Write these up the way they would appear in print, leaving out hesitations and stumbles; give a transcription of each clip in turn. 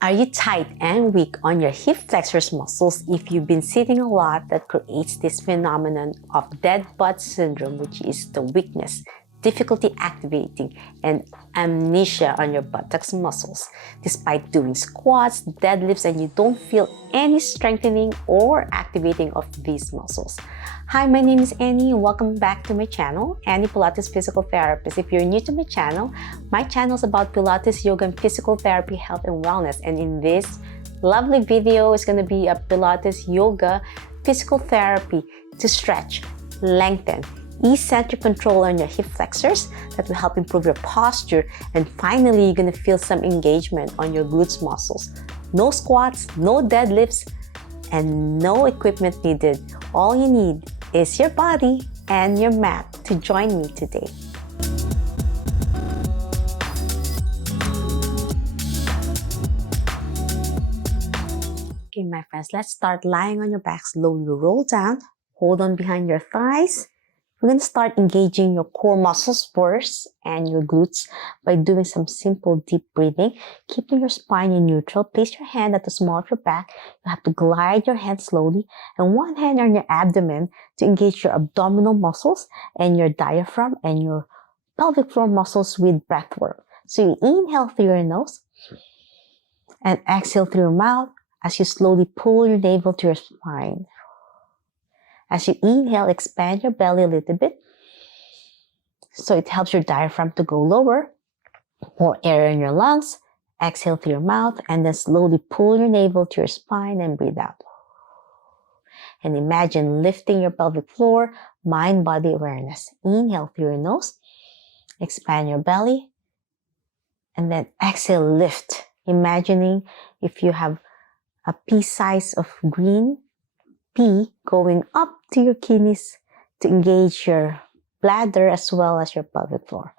Are you tight and weak on your hip flexors muscles? If you've been sitting a lot, that creates this phenomenon of dead butt syndrome, which is the weakness, difficulty activating, and amnesia on your buttocks muscles. Despite doing squats, deadlifts, and you don't feel any strengthening or activating of these muscles. Hi, my name is Annie and welcome back to my channel, Annie Pilates Physical Therapist. If you're new to my channel is about Pilates, yoga, and physical therapy, health, and wellness. And in this lovely video is going to be a Pilates, yoga, physical therapy to stretch, lengthen, ease center control on your hip flexors that will help improve your posture, and finally you're going to feel some engagement on your glutes muscles. No squats, no deadlifts, and no equipment needed. All you need is your body and your mat to join me today. Okay, my friends, let's start lying on your back. Slowly roll down, hold on behind your thighs. We're going to start engaging your core muscles first and your glutes by doing some simple deep breathing, keeping your spine in neutral. Place your hand at the small of your back. You have to glide your hand slowly and one hand on your abdomen to engage your abdominal muscles and your diaphragm and your pelvic floor muscles with breath work. So you inhale through your nose and exhale through your mouth as you slowly pull your navel to your spine. As you inhale, expand your belly a little bit so it helps your diaphragm to go lower. More air in your lungs. Exhale through your mouth and then slowly pull your navel to your spine and breathe out. And imagine lifting your pelvic floor, mind-body awareness. Inhale through your nose, expand your belly, and then exhale, lift. Imagining if you have a pea size of green pea going up to your kidneys to engage your bladder as well as your pelvic floor.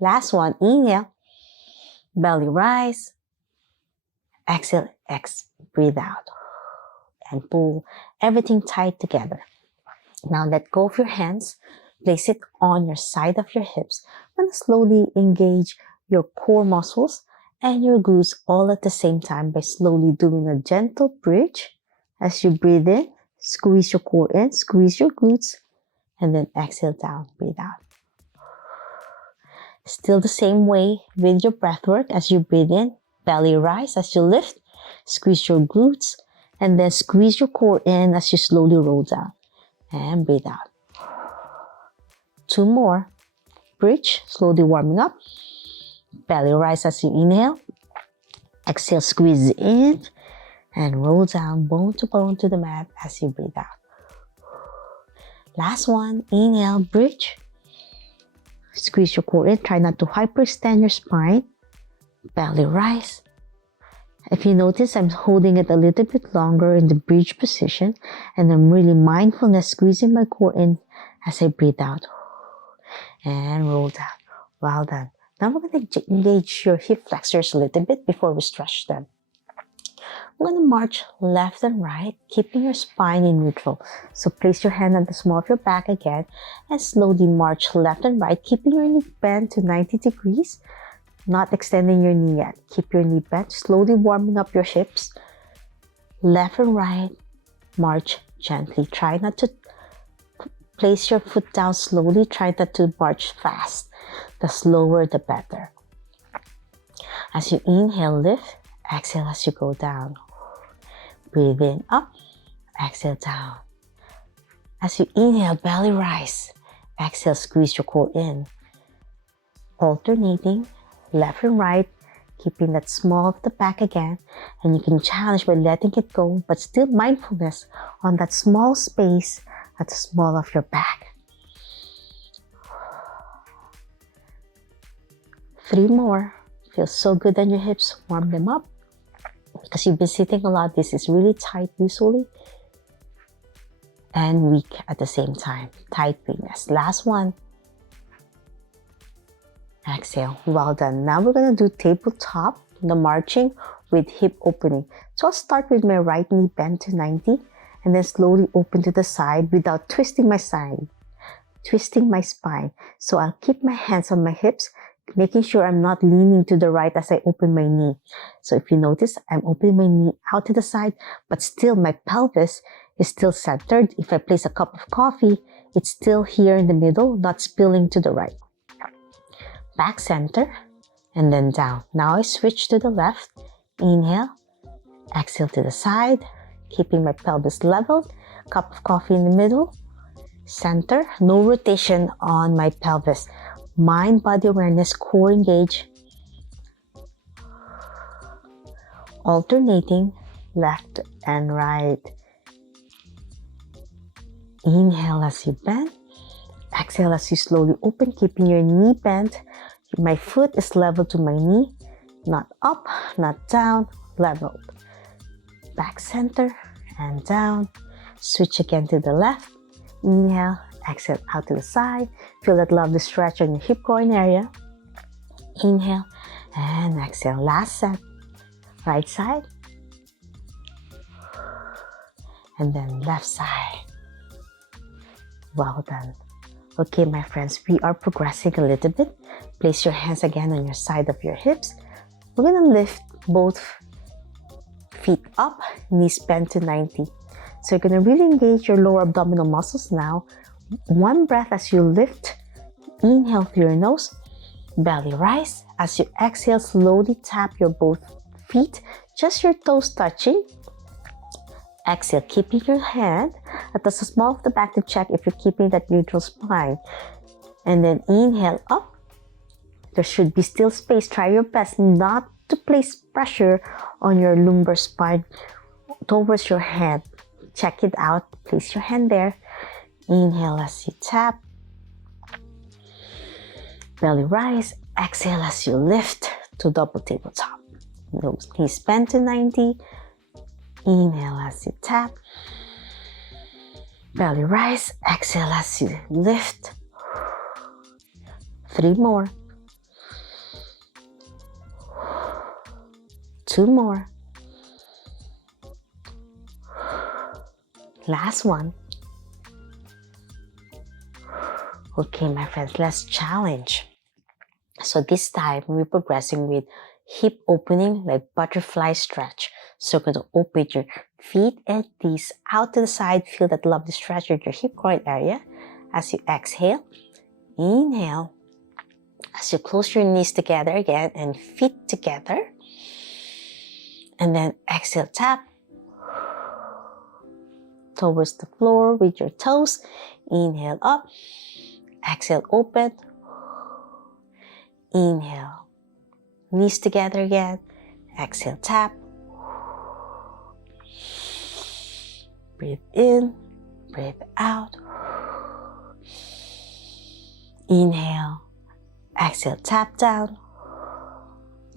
Last one, inhale, belly rise, exhale, breathe out, and pull everything tight together. Now let go of your hands, place it on your side of your hips, and slowly engage your core muscles and your glutes all at the same time by slowly doing a gentle bridge as you breathe in. Squeeze your core in, squeeze your glutes, and then exhale down, breathe out. Still the same way with your breath work as you breathe in, belly rise as you lift, squeeze your glutes, and then squeeze your core in as you slowly roll down, and breathe out. Two more. Bridge, slowly warming up. Belly rise as you inhale, exhale, squeeze in, and roll down bone to the mat as you breathe out. Last one, inhale, bridge. Squeeze your core in, try not to hyperextend your spine. Belly rise. If you notice, I'm holding it a little bit longer in the bridge position, and I'm really mindfulness squeezing my core in as I breathe out. And roll down. Well done. Now we're going to engage your hip flexors a little bit before we stretch them. We're going to march left and right, keeping your spine in neutral. So place your hand on the small of your back again and slowly march left and right, keeping your knee bent to 90 degrees, not extending your knee yet. Keep your knee bent, slowly warming up your hips. Left and right, march gently. Try not to place your foot down slowly. Try not to march fast. The slower, the better. As you inhale, lift. Exhale as you go down. Breathe in, up. Exhale, down. As you inhale, belly rise. Exhale, squeeze your core in. Alternating, left and right, keeping that small of the back again. And you can challenge by letting it go, but still mindfulness on that small space at the small of your back. 3 more. Feels so good on your hips. Warm them up. Because you've been sitting a lot, this is really tight usually. And weak at the same time. Tight weakness. Last one. Exhale. Well done. Now we're going to do tabletop, the marching with hip opening. So I'll start with my right knee bent to 90 and then slowly open to the side without twisting my spine. So I'll keep my hands on my hips, making sure I'm not leaning to the right as I open my knee. So if you notice, I'm opening my knee out to the side, but still my pelvis is still centered. If I place a cup of coffee, it's still here in the middle, not spilling to the right. Back center, and then down. Now I switch to the left. Inhale, exhale to the side, keeping my pelvis level. Cup of coffee in the middle. Center, no rotation on my pelvis. Mind, body awareness, core engage. Alternating left and right. Inhale as you bend. Exhale as you slowly open, keeping your knee bent. My foot is level to my knee, not up, not down, leveled. Back center and down. Switch again to the left. Inhale, exhale out to the side. Feel that lovely stretch on your hip groin area. Inhale and exhale. Last set. Right side. And then left side. Well done. Okay, my friends, we are progressing a little bit. Place your hands again on your side of your hips. We're going to lift both feet up, knees bent to 90. So you're going to really engage your lower abdominal muscles now. One breath as you lift. Inhale through your nose. Belly rise. As you exhale, slowly tap your both feet, just your toes touching. Exhale, keeping your hand at the small of the back to check if you're keeping that neutral spine. And then inhale up. There should be still space. Try your best not to place pressure on your lumbar spine towards your head. Check it out. Place your hand there. Inhale as you tap. Belly rise. Exhale as you lift to double tabletop. Knees bent to 90. Inhale as you tap. Belly rise. Exhale as you lift. 3 more. 2 more. Last one. Okay, my friends, let's challenge. So this time we're progressing with hip opening, like butterfly stretch. So you're going to open your feet and knees out to the side. Feel that lovely stretch in your hip groin area. As you exhale, inhale. As you close your knees together again and feet together. And then exhale, tap towards the floor with your toes. Inhale up. Exhale, open. Inhale. Knees together again. Exhale, tap. Breathe in. Breathe out. Inhale. Exhale, tap down.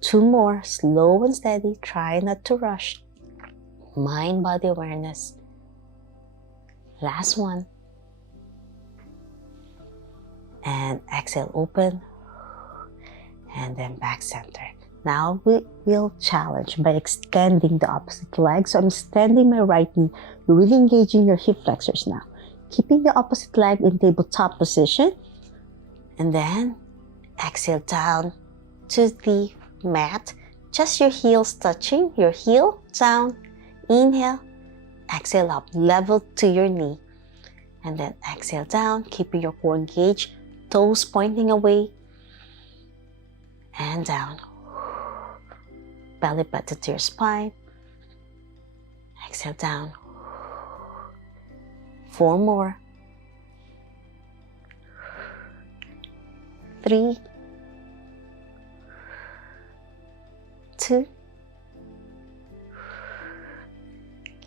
2 more. Slow and steady. Try not to rush. Mind, body awareness. Last one. And exhale, open. And then back center. Now we will challenge by extending the opposite leg. So I'm extending my right knee. You're really engaging your hip flexors now. Keeping the opposite leg in tabletop position. And then exhale down to the mat. Just your heels touching. Your heel down. Inhale. Exhale up. Level to your knee. And then exhale down. Keeping your core engaged. Toes pointing away. And down. Belly button to your spine. Exhale down. 4 more. 3, 2.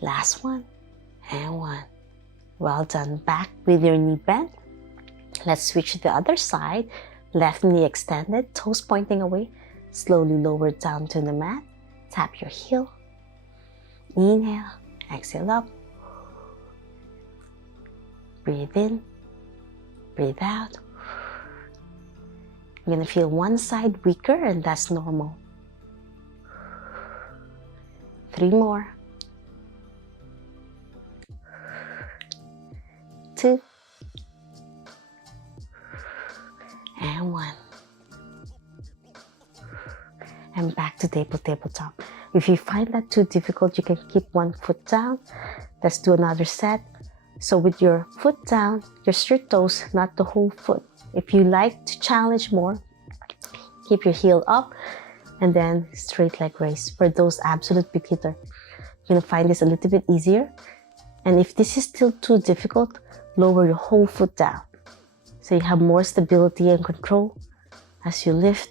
Last one. And 1. Well done. Back with your knee bent. Let's switch to the other side. Left knee extended, toes pointing away. Slowly lower down to the mat. Tap your heel. Inhale, exhale up. Breathe in, breathe out. You're gonna feel one side weaker, and that's normal. 3 more. 2. And 1. and back to tabletop. If you find that too difficult, you can keep one foot down. Let's do another set. So with your foot down, just your toes, not the whole foot. If you like to challenge more, keep your heel up and then straight leg raise. For those absolute beginner, you're gonna find this a little bit easier. And if this is still too difficult, lower your whole foot down. So you have more stability and control as you lift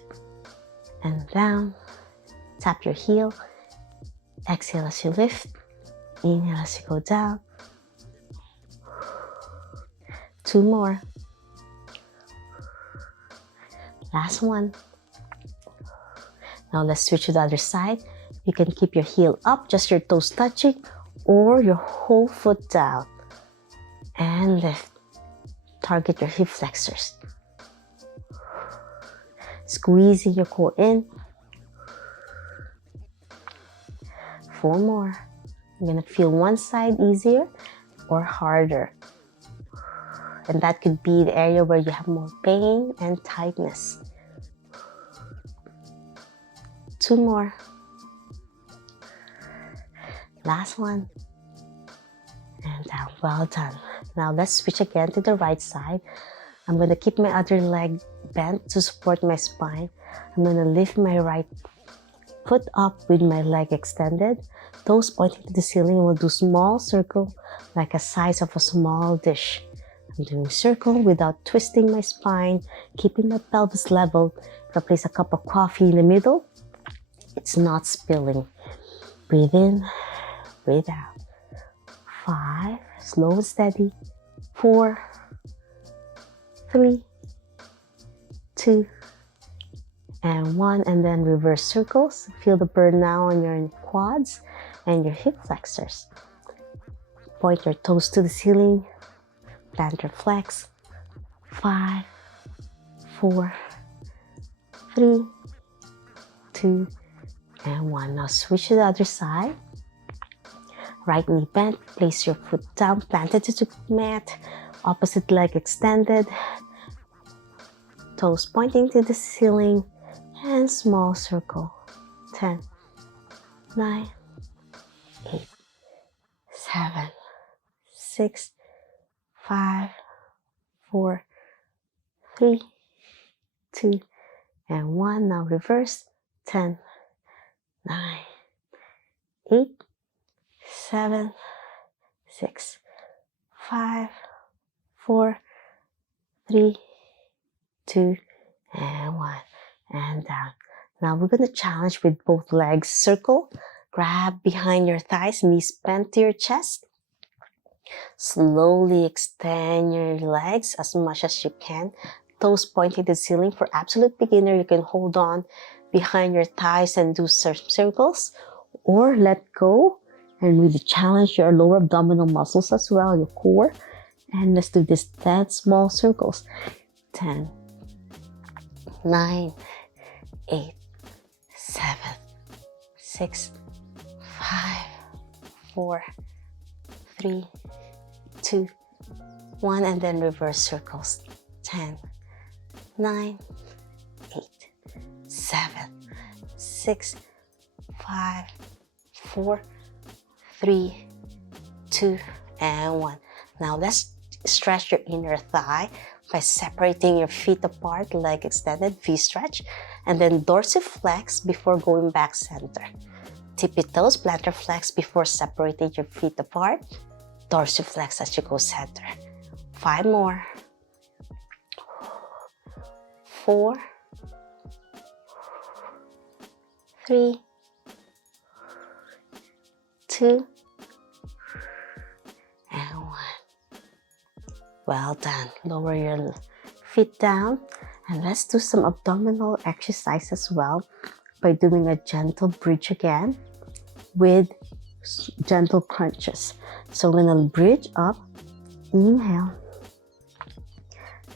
and down. Tap your heel. Exhale as you lift. Inhale as you go down. 2 more. Last one. Now let's switch to the other side. You can keep your heel up, just your toes touching, or your whole foot down. And lift. Target your hip flexors. Squeezing your core in. 4 more. You're gonna feel one side easier or harder. And that could be the area where you have more pain and tightness. 2 more. Last one. And down. Well done. Now let's switch again to the right side. I'm going to keep my other leg bent to support my spine. I'm going to lift my right foot up with my leg extended. Toes pointing to the ceiling. We'll do small circle like a size of a small dish. I'm doing circle without twisting my spine, keeping my pelvis level. If I place a cup of coffee in the middle, it's not spilling. Breathe in, breathe out. 5, slow and steady. 4, 3, 2, and 1. And then reverse circles. Feel the burn now on your quads and your hip flexors. Point your toes to the ceiling. Plantar flex. 5, 4, 3, 2, and 1. Now switch to the other side. Right knee bent, place your foot down, planted to the mat, opposite leg extended, toes pointing to the ceiling, and small circle. 10, 9, 8, 7, 6, 5, 4, 3, 2, and 1. Now reverse. 10, 9, 8, 7, 6, 5, 4, 3, 2, and 1. And down. Now we're going to challenge with both legs. Circle. Grab behind your thighs, knees bent to your chest. Slowly extend your legs as much as you can. Toes pointing to the ceiling. For absolute beginner, you can hold on behind your thighs and do circles, or let go and really challenge your lower abdominal muscles as well, your core. And let's do this 10 small circles. 10, 9, 8, 7, 6, 5, 4, 3, 2, 1, and then reverse circles. 10, 9, 8, 7, 6, 5, 4, 3, 2, and 1. Now let's stretch your inner thigh by separating your feet apart, leg extended, V-stretch, and then dorsiflex before going back center. Tippy toes, plantar flex before separating your feet apart, dorsiflex as you go center. 5 more. 4, 3, 2, and 1. Well done. Lower your feet down, and let's do some abdominal exercise as well by doing a gentle bridge again with gentle crunches. So we're gonna bridge up, inhale,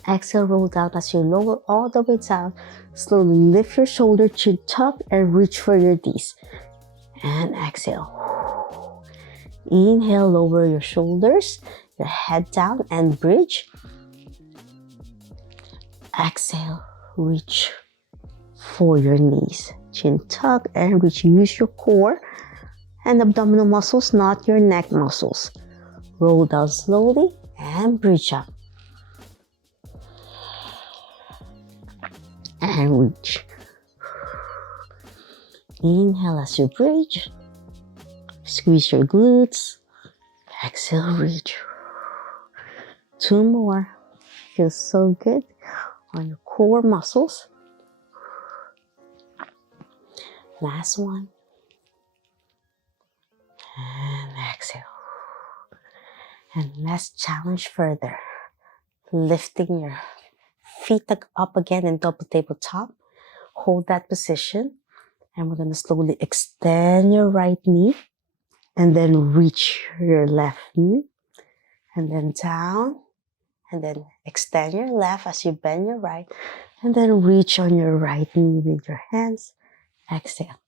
exhale, roll down as you lower all the way down. Slowly lift your shoulder, chin tuck, and reach for your knees. And exhale. Inhale, lower your shoulders, your head down, and bridge. Exhale, reach for your knees. chin tuck, and reach. Use your core and abdominal muscles, not your neck muscles. Roll down slowly and bridge up. And reach. Inhale as you bridge. Squeeze your glutes. Exhale, reach. 2 more. Feels so good on your core muscles. Last one. And exhale. And let's challenge further. Lifting your feet up again in double tabletop. Hold that position. And we're going to slowly extend your right knee. And then reach your left knee. And then down. And then extend your left as you bend your right. And then reach on your right knee with your hands. Exhale.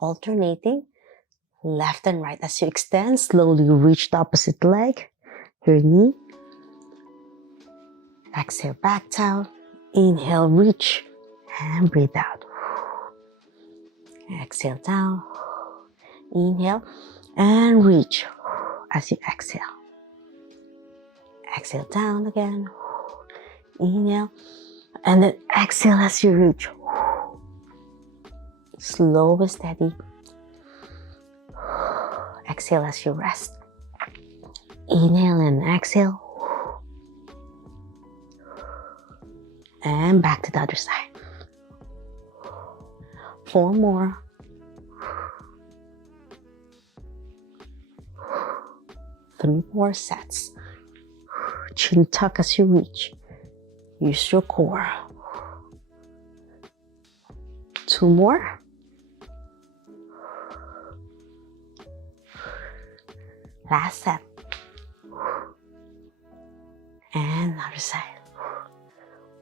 Alternating left and right. As you extend, slowly reach the opposite leg. Your knee. Exhale, back down. Inhale, reach. And breathe out. Exhale down. Inhale. And reach as you exhale. Exhale down again. Inhale. And then exhale as you reach. Slow and steady. Exhale as you rest. Inhale and exhale. And back to the other side. 4 more. 3 more sets. Chin tuck as you reach. Use your core. 2 more. Last set. And other side.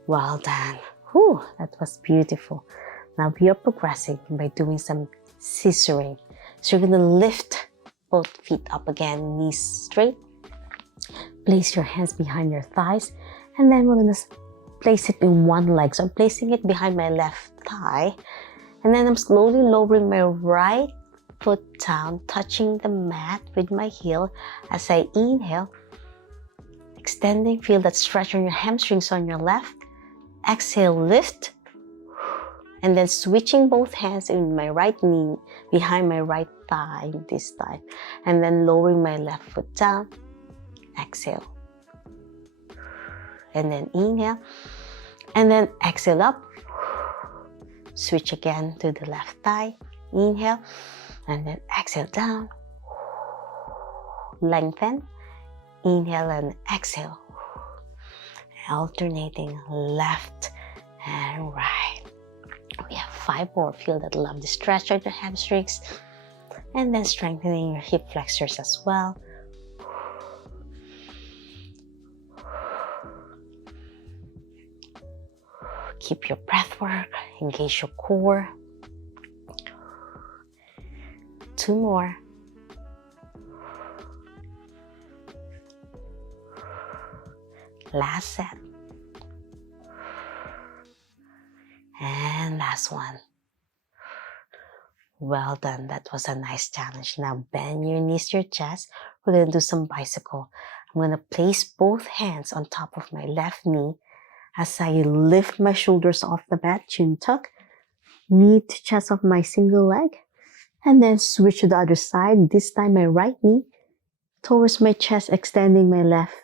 Well done. Whew, that was beautiful. Now we are progressing by doing some scissoring. So you're going to lift both feet up again, knees straight. Place your hands behind your thighs. And then we're going to place it in one leg. So I'm placing it behind my left thigh. And then I'm slowly lowering my right foot down, touching the mat with my heel as I inhale. Extending, feel that stretch on your hamstrings on your left. Exhale, lift. And then switching both hands in my right knee behind my right thigh this time. And then lowering my left foot down. Exhale. And then inhale. And then exhale up. Switch again to the left thigh. Inhale. And then exhale down. Lengthen. Inhale and exhale. Alternating left and right. We have 5 more. Feel that lovely stretch on your hamstrings. And then strengthening your hip flexors as well. Keep your breath work. Engage your core. 2 more. Last set. And last one. Well done. That was a nice challenge. Now bend your knees to your chest. We're going to do some bicycle. I'm going to place both hands on top of my left knee as I lift my shoulders off the mat. Chin tuck. Knee to chest of my single leg. And then switch to the other side. This time my right knee towards my chest, extending my left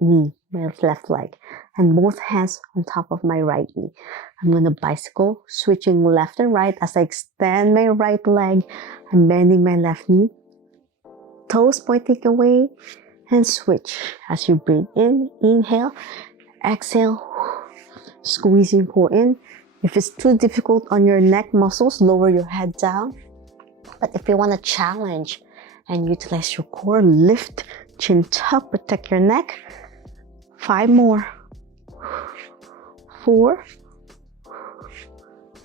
knee, my left leg. And both hands on top of my right knee. I'm going to bicycle, switching left and right as I extend my right leg. I'm bending my left knee. Toes pointing away. And switch as you breathe in. Inhale. Exhale. Squeezing core in. If it's too difficult on your neck muscles, lower your head down. But if you want to challenge and utilize your core, lift, chin tuck, protect your neck. 5 more. 4,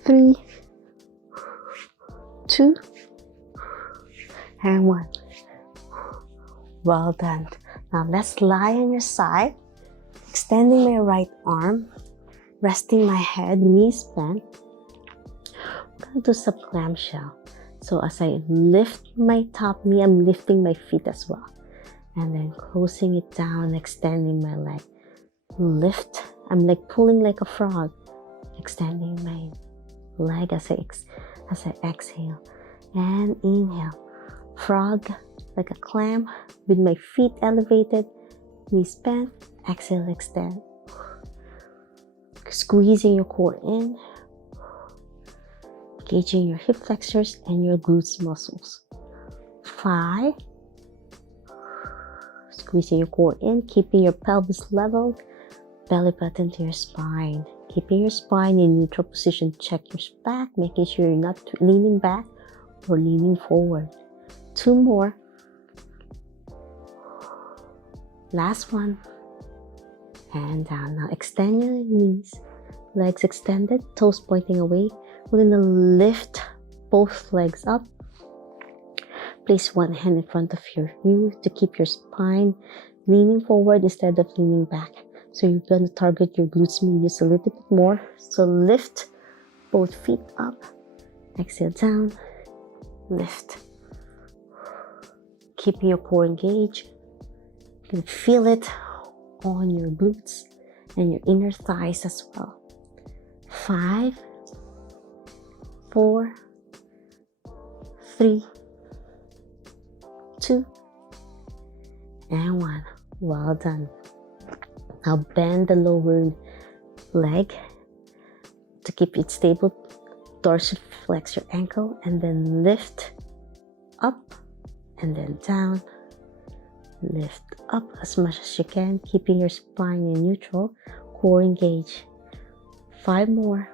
3, 2, and 1. Well done. Now let's lie on your side, extending my right arm, resting my head, knees bent. I'm gonna do some clamshell. So as I lift my top knee, I'm lifting my feet as well. And then closing it down, extending my leg. Lift. I'm like pulling like a frog. Extending my leg as I exhale. And inhale. Frog like a clam with my feet elevated. Knees bent. Exhale, extend. Squeezing your core in. Engaging your hip flexors and your glutes muscles. 5. Squeezing your core in, keeping your pelvis leveled, belly button to your spine. Keeping your spine in neutral position. Check your back, making sure you're not leaning back or leaning forward. 2 more. Last one. And down. Now extend your knees, legs extended, toes pointing away. We're going to lift both legs up. Place one hand in front of you to keep your spine leaning forward instead of leaning back. So you're going to target your glutes medius a little bit more. So lift both feet up. Exhale down. Lift. Keeping your core engaged. You can feel it on your glutes and your inner thighs as well. 5, 4, 3, 2, and 1. Well done. Now bend the lower leg to keep it stable. Dorsal flex your ankle and then lift up and then down. Lift up as much as you can, keeping your spine in neutral. Core engage. 5 more.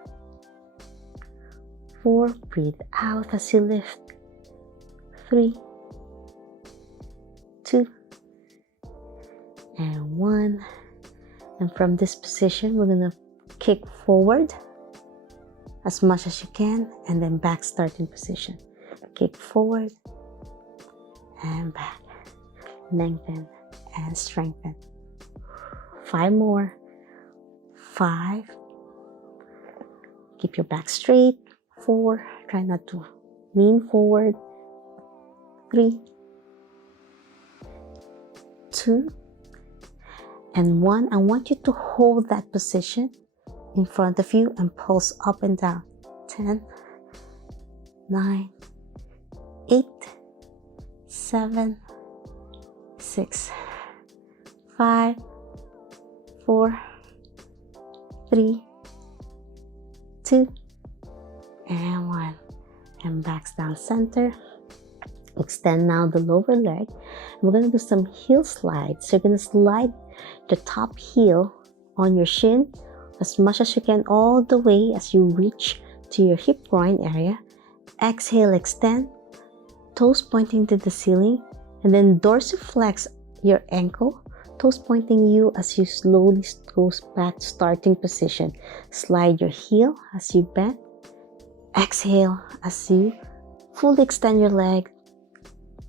4. Breathe out as you lift. 3, 2, and 1. And from this position, we're gonna kick forward as much as you can, and then back starting position. Kick forward and back. Lengthen and strengthen. 5 more. 5. Keep your back straight. 4. Try not to lean forward. 3, 2, and 1. I want you to hold that position in front of you and pulse up and down. 10, 9, 8, 7, 6, 5, 4, 3, 2, and 1. And backs down center. Extend now the lower leg. We're going to do some heel slides. So you're going to slide the top heel on your shin as much as you can, all the way as you reach to your hip groin area. Exhale, extend, toes pointing to the ceiling, and then dorsiflex your ankle, toes pointing you as you slowly go back to starting position. Slide your heel as you bend. Exhale as you fully extend your leg,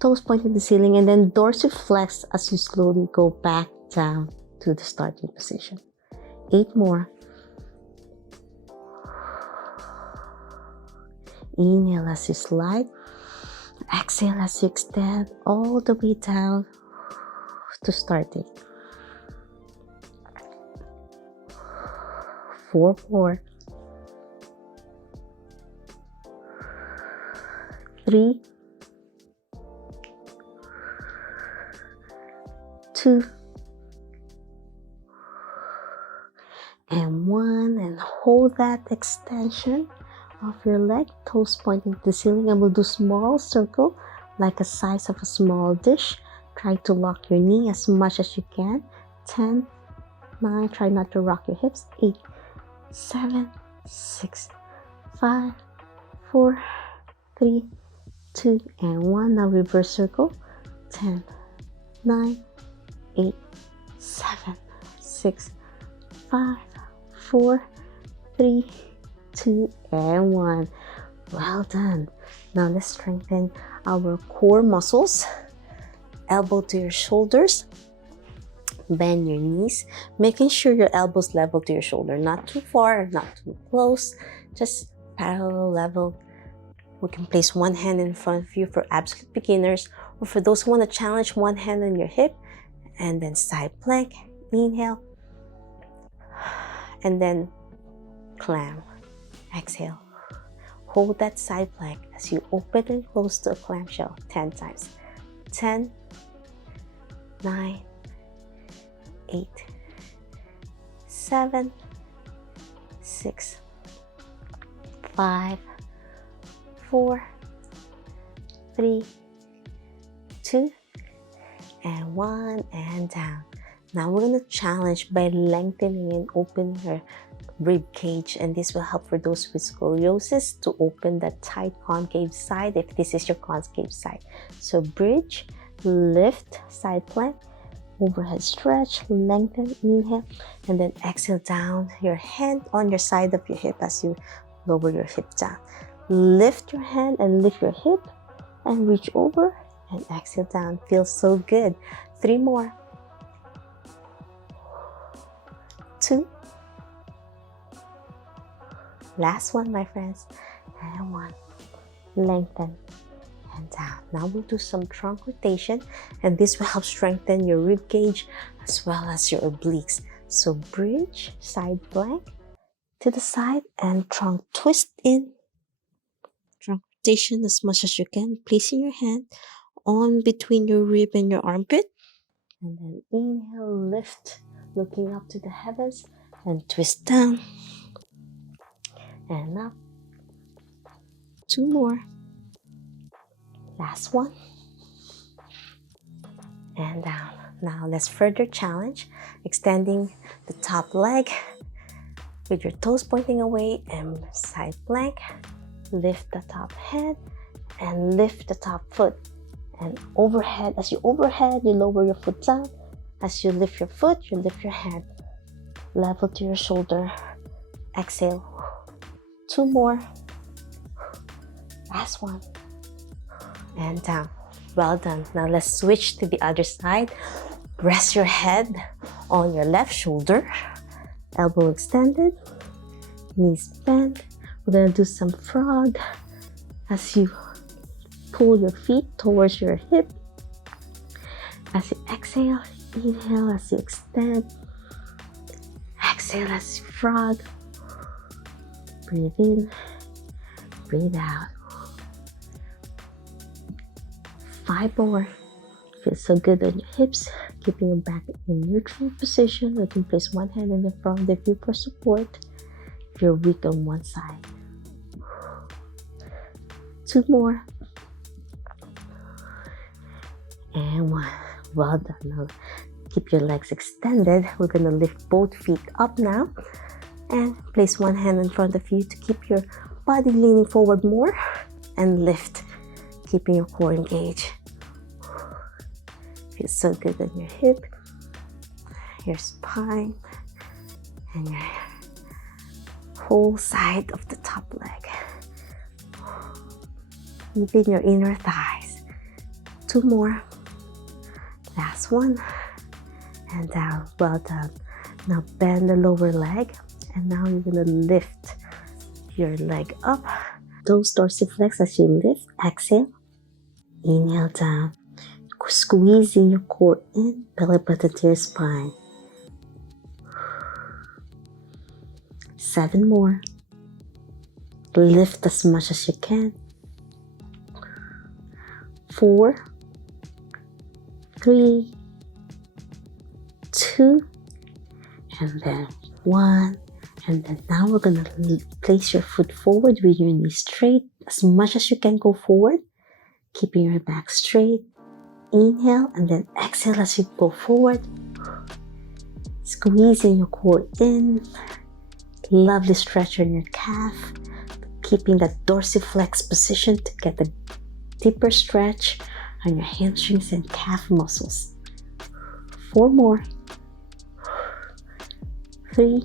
toes pointing to the ceiling, and then dorsiflex as you slowly go back down to the starting position. 8 more. Inhale as you slide. Exhale as you extend all the way down to starting. 4 more. 3, 2, and 1. And hold that extension of your leg, toes pointing to the ceiling, and we'll do small circle like a size of a small dish. Try to lock your knee as much as you can. 10, 9, try not to rock your hips. 8, 7, 6, 5, 4, 3, 2, and 1. Now reverse circle. 10, 9, 8, 7, 6, 5, 4, 3, 2, and 1. Well done. Now let's strengthen our core muscles. Elbow to your shoulders. Bend your knees, making sure your elbows level to your shoulder. Not too far, not too close. Just parallel level We can place one hand in front of you for absolute beginners, or for those who want to challenge, one hand on your hip, and then side plank. Inhale, and then clam. Exhale. Hold that side plank as you open and close to a clamshell 10 times. 10, 9, 8, 7, 6, 5, 4, 3, 2, and 1, and down. Now we're going to challenge by lengthening and opening your rib cage, and this will help for those with scoliosis to open that tight concave side if this is your concave side. So bridge, lift, side plank, overhead stretch, lengthen, inhale, and then exhale down. Your hand on your side of your hip as you lower your hip down. Lift your hand and lift your hip and reach over and exhale down. Feels so good. 3 more. 2. Last one, my friends. And 1. Lengthen and down. Now we'll do some trunk rotation, and this will help strengthen your rib cage as well as your obliques. So bridge, side plank to the side, and trunk twist in. Trunk rotation as much as you can, placing your hand on between your rib and your armpit. And then inhale, lift, looking up to the heavens, and twist down and up. 2 more. Last one. And down. Now let's further challenge, extending the top leg with your toes pointing away and side plank. Lift the top head and lift the top foot. And overhead, as you overhead, you lower your foot down. As you lift your foot, you lift your hand level to your shoulder. Exhale. 2 more. Last one. And down. Well done. Now let's switch to the other side. Rest your head on your left shoulder. Elbow extended. Knees bent. We're going to do some frog as you pull your feet towards your hip. As you exhale, inhale as you extend. Exhale as you frog. Breathe in, breathe out. 5 more. Feels so good on your hips. Keeping them back in neutral position. You can place one hand in the front of you for support if you're weak on one side. 2 more. And 1. Well done. Now keep your legs extended. We're going to lift both feet up now. And place one hand in front of you to keep your body leaning forward more. And lift, keeping your core engaged. Feels so good on your hip, your spine, and your whole side of the top leg. Even your inner thighs. 2 more. Last one. And down. Well done. Now bend the lower leg. And now you're going to lift your leg up. Toes dorsiflex as you lift. Exhale. Inhale down. Squeezing your core in. Belly button to your spine. 7 more. Lift as much as you can. 4, 3, 2, and then 1. And then now we're going to place your foot forward with your knees straight. As much as you can go forward. Keeping your back straight. Inhale and then exhale as you go forward. Squeezing your core in. Lovely stretch on your calf. Keeping that dorsiflex position to get a deeper stretch on your hamstrings and calf muscles. 4 more. 3,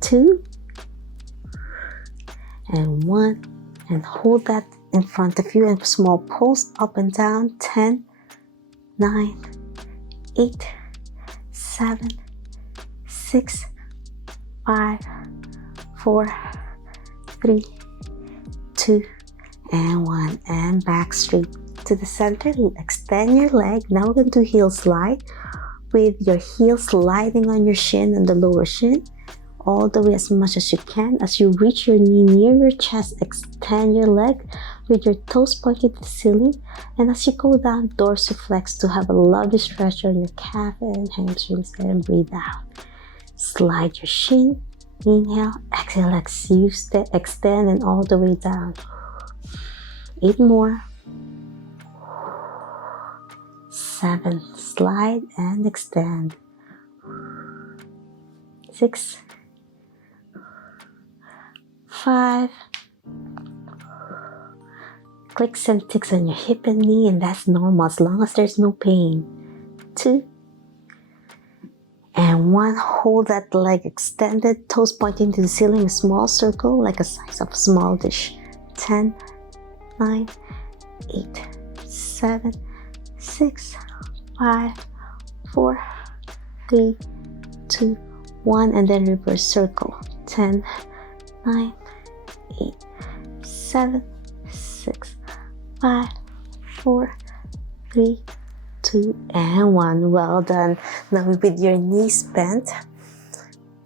2, and 1. And hold that in front of you and small pulse up and down. 10, 9, 8, 7, 6, 5, 4, 3, 2, and 1, and back straight to the center. Extend your leg. Now we're going to do heel slide with your heel sliding on your shin and the lower shin all the way as much as you can. As you reach your knee near your chest, extend your leg with your toes pointed to the ceiling, and as you go down, dorsiflex to have a lovely stretch on your calf and hamstrings, and breathe out. Slide your shin, inhale, exhale, extend and all the way down. 8 more. 7, slide and extend. 6, 5, clicks and ticks on your hip and knee, and that's normal as long as there's no pain. 2, and 1. Hold that leg extended, toes pointing to the ceiling, a small circle like a size of a small dish. 10, 9, 8, 7, 6, 5, 4, 3, 2, 1, and then reverse circle. 10, 9, 8, 7, 6, 5, 4, 3, 2, and 1. Well done. Now with your knees bent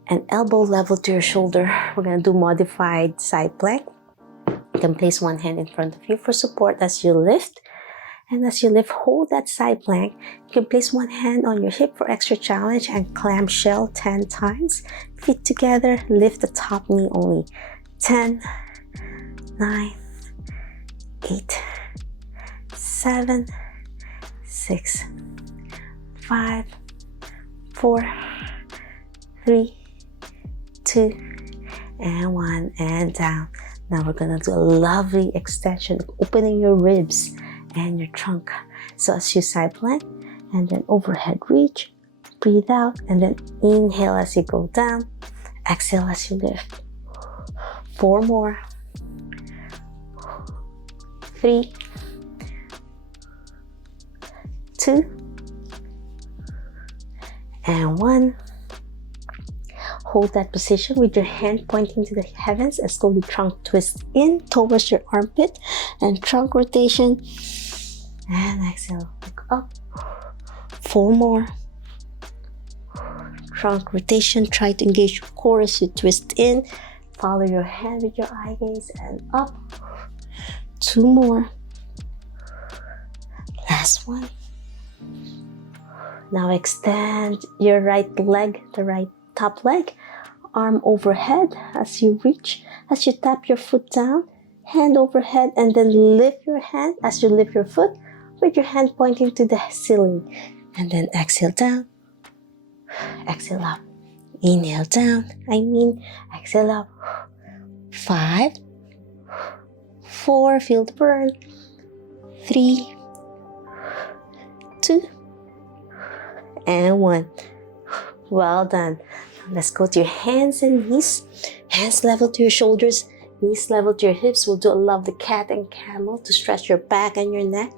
and elbow level to your shoulder, we're going to do modified side plank. You can place one hand in front of you for support as you lift. And as you lift, hold that side plank. You can place one hand on your hip for extra challenge and clamshell 10 times. Feet together, lift the top knee only. 10, 9, 8, 7, 6, 5, 4, 3, 2, and 1, and down. Now we're gonna do a lovely extension, opening your ribs and your trunk. So as you side plank, and then overhead reach, breathe out, and then inhale as you go down, exhale as you lift. 4 more. 3, 2, and 1. Hold that position with your hand pointing to the heavens and slowly trunk twist in towards your armpit and trunk rotation. And exhale, look up. 4 more. Trunk rotation, try to engage your core as you twist in. Follow your hand with your eye gaze and up. 2 more. Last one. Now extend your right leg, the right top leg, arm overhead as you reach, as you tap your foot down, hand overhead, and then lift your hand as you lift your foot with your hand pointing to the ceiling. And then exhale down, exhale up, inhale down, exhale up. 5, 4, feel the burn. 3, 2, and 1. Well done. Let's go to your hands and knees. Hands level to your shoulders, knees level to your hips. We'll do a lovely cat and camel to stretch your back and your neck.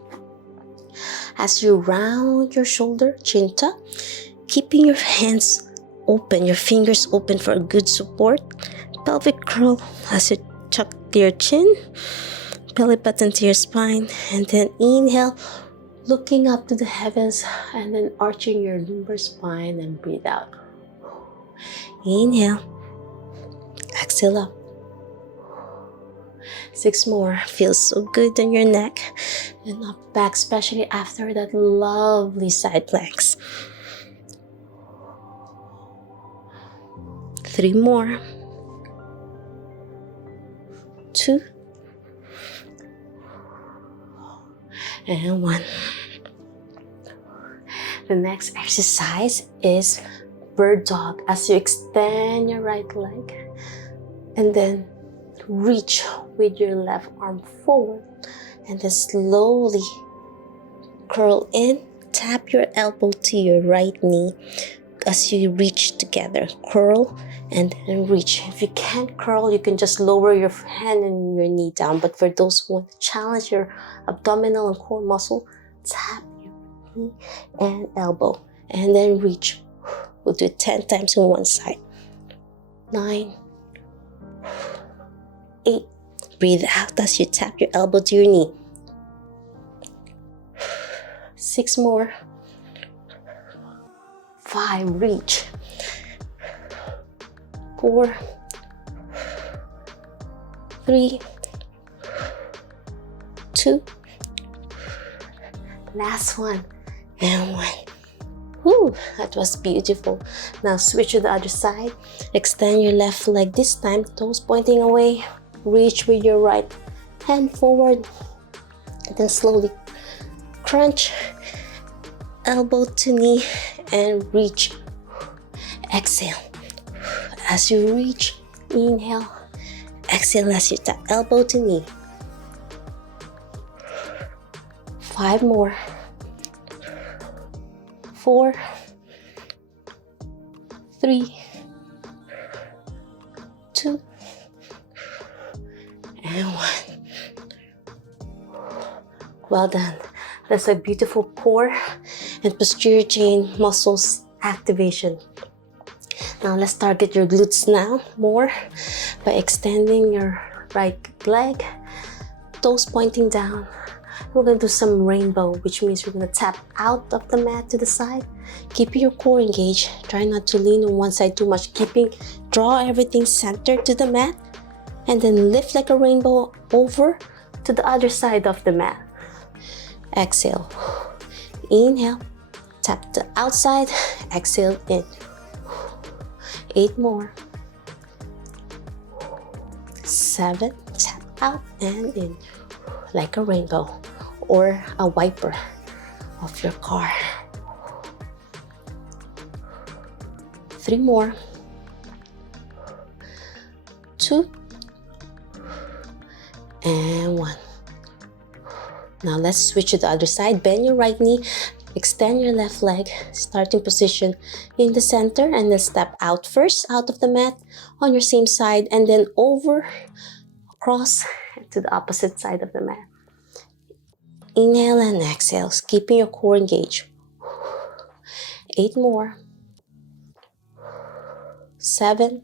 As you round your shoulder, chin tuck, keeping your hands open, your fingers open for a good support. Pelvic curl as you tuck your chin, belly button to your spine, and then inhale, looking up to the heavens, and then arching your lumbar spine and breathe out. Inhale, exhale up. 6 more. Feels so good in your neck and up back, especially after that lovely side planks. 3 more. 2 and 1. The next exercise is bird dog. As you extend your right leg and then reach with your left arm forward, and then slowly curl in, tap your elbow to your right knee as you reach together. Curl and then reach. If you can't curl, you can just lower your hand and your knee down. But for those who want to challenge your abdominal and core muscle, tap your knee and elbow and then reach. We'll do it 10 times on one side. 9, 8, Breathe out as you tap your elbow to your knee. 6 more. 5, reach. 4, 3, 2, last one, and 1. Whew, that was beautiful. Now switch to the other side. Extend your left leg this time, toes pointing away. Reach with your right hand forward. And then slowly crunch, elbow to knee, and reach. Exhale. As you reach, inhale. Exhale as you tap elbow to knee. 5 more. 4, 3, 2, and 1. Well done. That's a beautiful core and posterior chain muscles activation. Now let's target your glutes now more by extending your right leg, toes pointing down. We're going to do some rainbow, which means we're going to tap out of the mat to the side, keeping your core engaged. Try not to lean on one side too much, draw everything centered to the mat, and then lift like a rainbow over to the other side of the mat. Exhale. Inhale, tap the outside, exhale in. 8 more. 7, tap out and in like a rainbow or a wiper of your car. 3 more. 2 and 1. Now let's switch to the other side. Bend your right knee, extend your left leg, starting position in the center, and then step out first, out of the mat on your same side, and then over, across to the opposite side of the mat. Inhale and exhale, keeping your core engaged. 8 more. 7,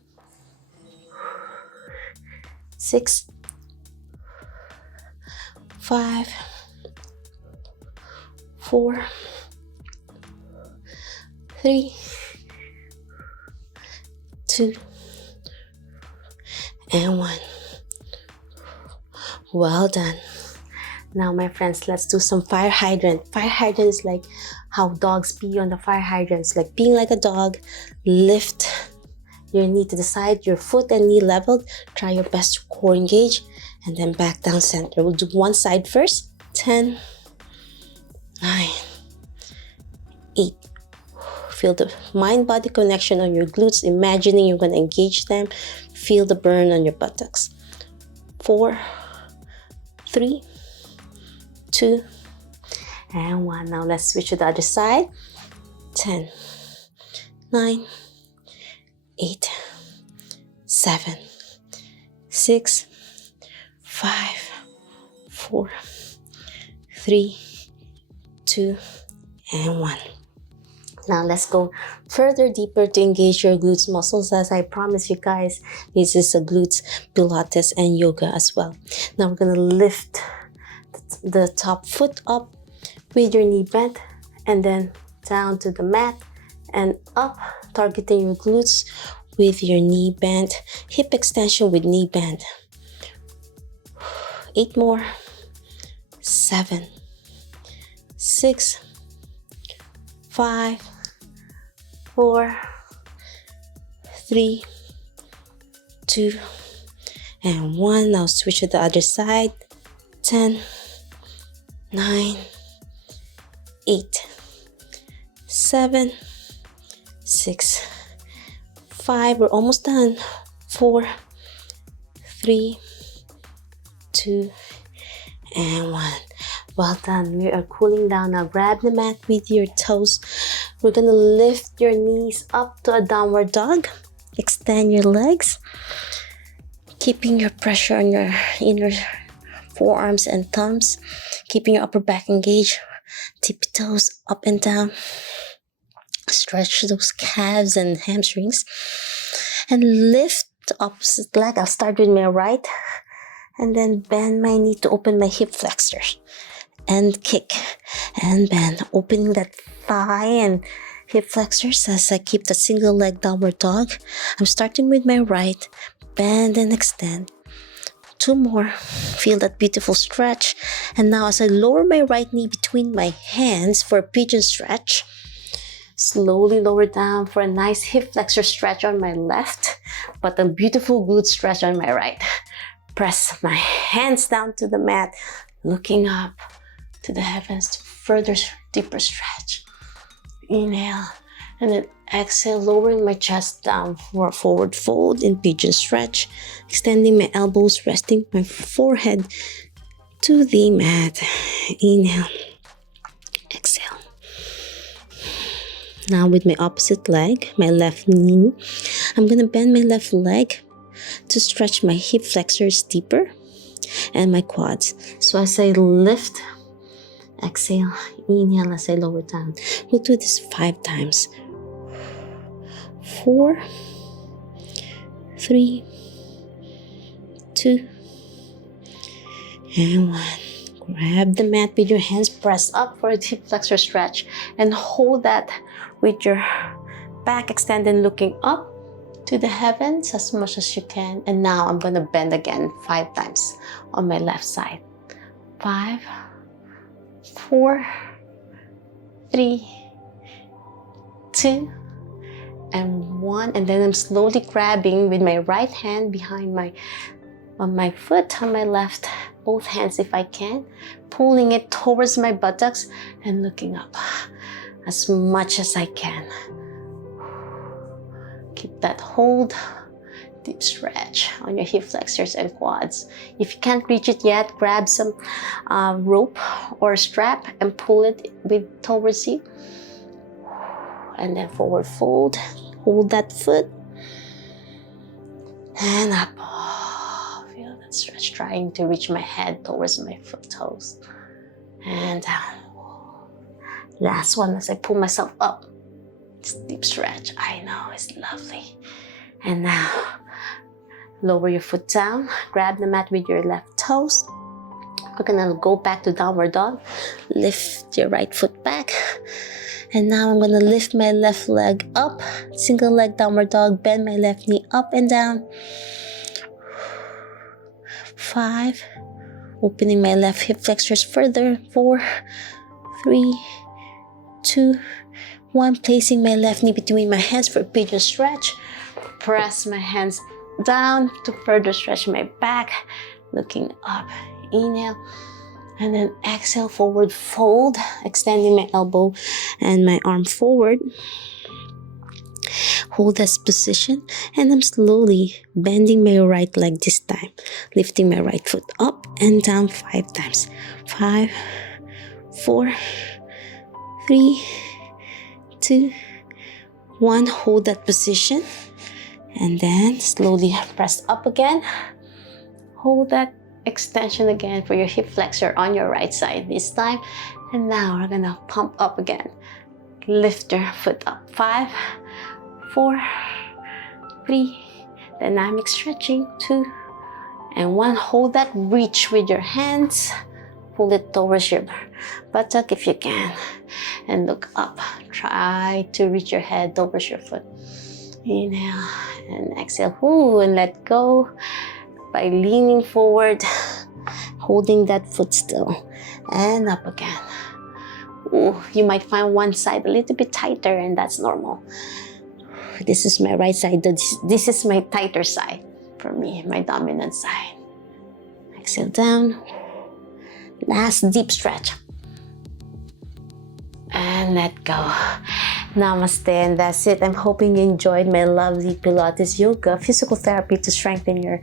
6, 5, 4, 3, 2, and 1. Well done. Now, my friends, let's do some fire hydrant. Fire hydrant is like how dogs pee on the fire hydrants, like being like a dog. Lift your knee to the side, your foot and knee leveled. Try your best to core engage, and then back down center. We'll do one side first. 10, 9, 8. Feel the mind-body connection on your glutes, imagining you're going to engage them. Feel the burn on your buttocks. 4, 3, 2, and 1. Now let's switch to the other side. 10, 9, 8, 7, 6, 5, 4, 3, 2, and 1. Now let's go further deeper to engage your glutes muscles. As I promised you guys, this is a glutes, Pilates, and yoga as well. Now we're going to lift the top foot up with your knee bent, and then down to the mat and up, targeting your glutes with your knee bent, hip extension with knee bend. 8 more. 7, 6, 5, 4, 3, 2, and 1. Now switch to the other side. 10, 9, 8, 7, 6, 5. We're almost done. 4, 3, 2, and 1. Well done. We are cooling down. Now grab the mat with your toes. We're going to lift your knees up to a downward dog. Extend your legs, keeping your pressure on your inner forearms and thumbs, keeping your upper back engaged. Tippy toes up and down. Stretch those calves and hamstrings. And lift the opposite leg. I'll start with my right and then bend my knee to open my hip flexors, and kick and bend, opening that thigh and hip flexors as I keep the single leg downward dog. I'm starting with my right, bend and extend. 2 more. Feel that beautiful stretch. And now as I lower my right knee between my hands for a pigeon stretch, slowly lower down for a nice hip flexor stretch on my left, but a beautiful glute stretch on my right. Press my hands down to the mat, looking up to the heavens to further deeper stretch. Inhale, and then exhale, lowering my chest down for a forward fold in pigeon stretch, extending my elbows, resting my forehead to the mat. Inhale, exhale. Now with my opposite leg, my left knee, I'm gonna bend my left leg to stretch my hip flexors deeper and my quads. So as I lift, exhale, inhale as I lower down. We'll do this 5 times. 4, 3, 2, and 1. Grab the mat with your hands, press up for a hip flexor stretch, and hold that with your back extended, looking up to the heavens as much as you can. And now I'm gonna bend again 5 times on my left side. 5, 4, 3, 2, and 1. And then I'm slowly grabbing with my right hand behind my foot on my left, both hands if I can, pulling it towards my buttocks and looking up as much as I can. Keep that hold. Deep stretch on your hip flexors and quads. If you can't reach it yet, grab some rope or strap and pull it towards you. And then forward fold. Hold that foot. And up. Feel that stretch, trying to reach my head towards my foot toes. And down. Last one as I pull myself up. It's deep stretch. I know, it's lovely. And now, lower your foot down, grab the mat with your left toes. We're gonna go back to downward dog. Lift your right foot back. And now I'm gonna lift my left leg up. Single leg downward dog, bend my left knee up and down. 5, opening my left hip flexors further. 4, 3, 2, 1, placing my left knee between my hands for a pigeon stretch. Press my hands down to further stretch my back, looking up. Inhale, and then exhale, forward fold, extending my elbow and my arm forward. Hold this position, and I'm slowly bending my right leg this time, lifting my right foot up and down 5 times. 5, 4, 3, 2, 1. Hold that position. And then slowly press up again. Hold that extension again for your hip flexor on your right side this time. And now we're gonna pump up again. Lift your foot up. 5, 4, 3, dynamic stretching. 2, and 1. Hold that reach with your hands. Pull it towards your buttock if you can. And look up. Try to reach your head towards your foot. Inhale and exhale. Ooh, and let go by leaning forward, holding that foot still, and up again. Ooh, you might find one side a little bit tighter, and that's normal. This is my right side. This is my tighter side for me, my dominant side. Exhale down. Last deep stretch. And let go. Namaste, and that's it. I'm hoping you enjoyed my lovely Pilates yoga physical therapy to strengthen your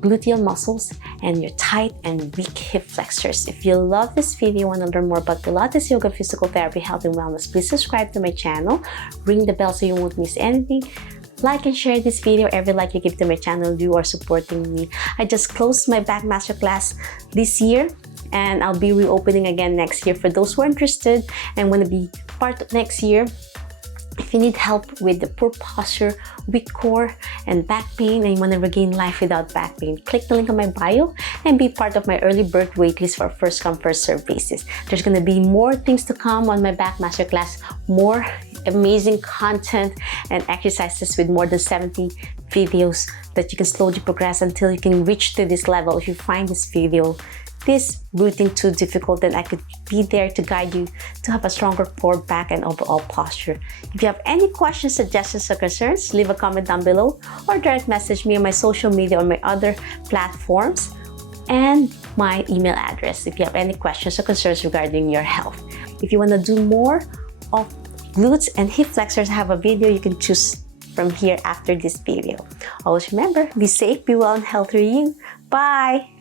gluteal muscles and your tight and weak hip flexors. If you love this video and want to learn more about Pilates yoga physical therapy, health and wellness, please subscribe to my channel. Ring the bell so you won't miss anything. Like and share this video. Every like you give to my channel, you are supporting me. I just closed my back masterclass this year, and I'll be reopening again next year. For those who are interested and want to be part of next year, If you need help with the poor posture, weak core, and back pain, and you want to regain life without back pain, click the link on my bio and be part of my early bird waitlist for first come, first serve basis. There's going to be more things to come on my back masterclass, more amazing content and exercises with more than 70 videos that you can slowly progress until you can reach to this level. If you find this video, this routine too difficult, then I could be there to guide you to have a stronger core, back, and overall posture. If you have any questions, suggestions, or concerns, leave a comment down below or direct message me on my social media or my other platforms and my email address if you have any questions or concerns regarding your health. If you want to do more of glutes and hip flexors, I have a video you can choose from here after this video. Always remember, be safe, be well, and healthy you. Bye!